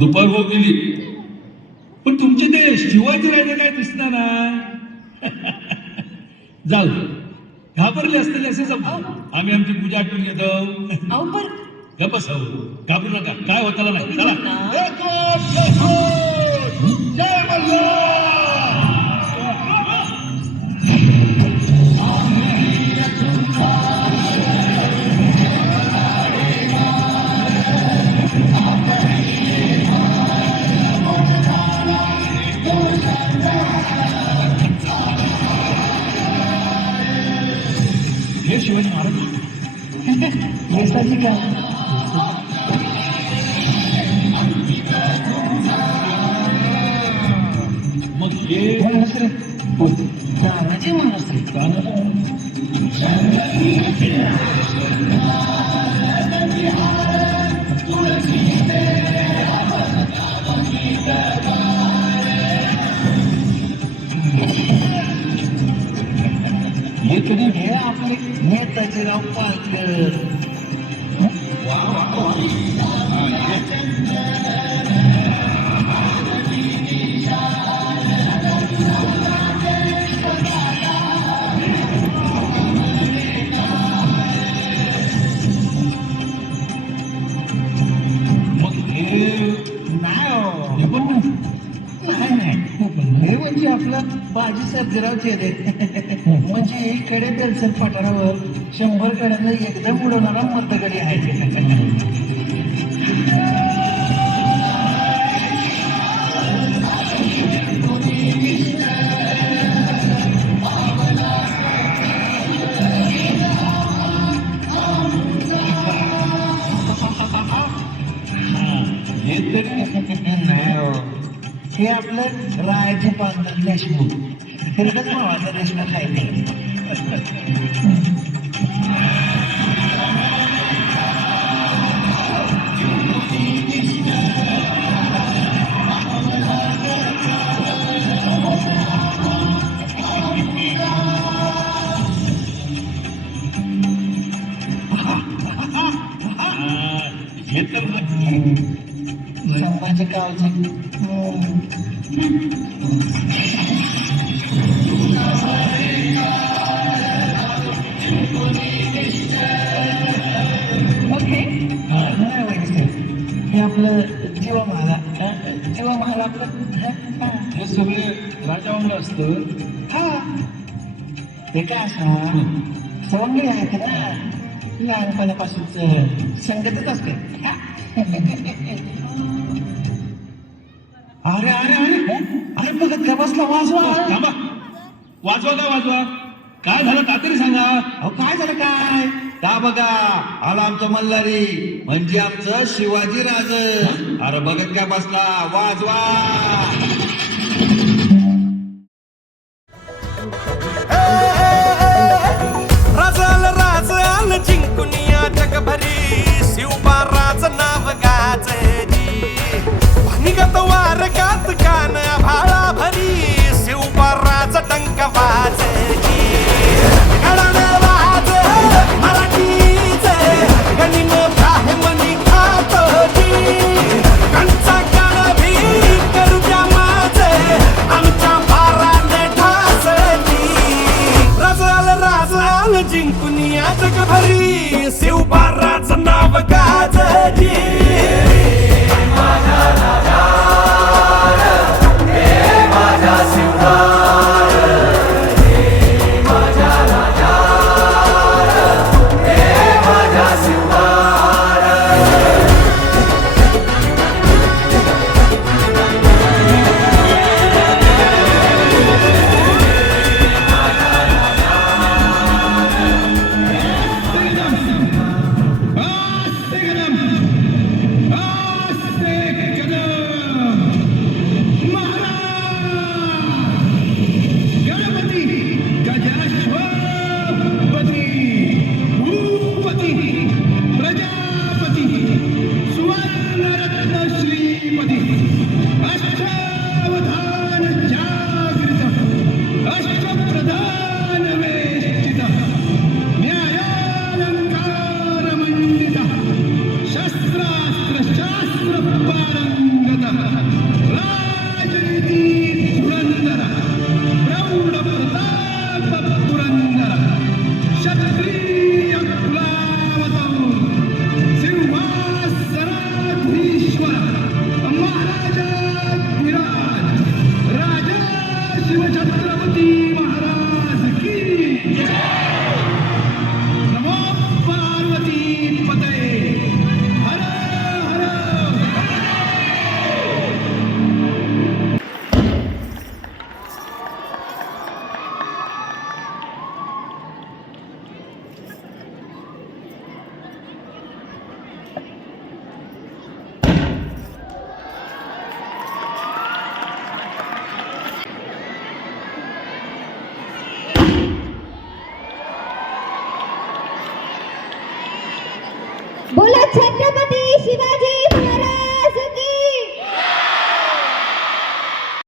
दुपार होत गेली, पण तुमचे ते शिवाजी राजे काय दिसणार ना. जाऊ दे, घाबरले असतील असे समजा. आम्ही आमची पूजा आटून घेतो. अहो पण गप्पा साऊ, घाबरू नका, काय होताला नाही. चला. जय मल्हार. हे शिवाजी महाराज येसाची का मग हे तानाजी महाराज हे कधी हे आपले नेताचे राव पालकर. मग हे नाही हे म्हणजे आपलं बाजी सर्जेराव चेले. म्हणजे इकडे बेलसन पठारावर 100 कड्यानं एकदम उडवणारा मतगडी आहे. हे तरी नाही हो, हे आपलं रायाचे पांढर देशमुख. खरंच भावाचा देशमुख आहे ते. हे तर संभाजी गावचे हे आपलं जीवमाला आपलं. हे सगळे राजावांना असतं. हा ते काय असणार सवंगडी आहेत ना, लहानपणापासूनच संगतच असते. अरे अरे अरे अरे बघत का बसला वाजवा. थांबा, वाजवा का वाजवा, काय झालं का तरी सांगा. अहो काय झालं काय. का बघा आला आमचं मल्हारी, म्हणजे आमचं शिवाजी राज. अरे बघत काय बसला, वाजवा. राज आल जिंकुनिया जगभरी, शिवबा राज नाव गाजली. भानिगत वारकात कान भाळा भरी, शिवबा राज डंक वाजली. गडाने वाज मराठीचे, गणिन आहे मनी खातोजी. कंचा काढवी करू द्या माझे, आमच्या भाराने ढासली. राज आल जिंकुनिया जगभरी, शिवबा राज नाव गाजली. क्षत्रिय कुलावतम सिंहासनाधीश्वर महाराजाधिराज राजा शिवछत्रपती महाराज की नमो पार्वती पतये हर हर बोला छत्रपती शिवाजी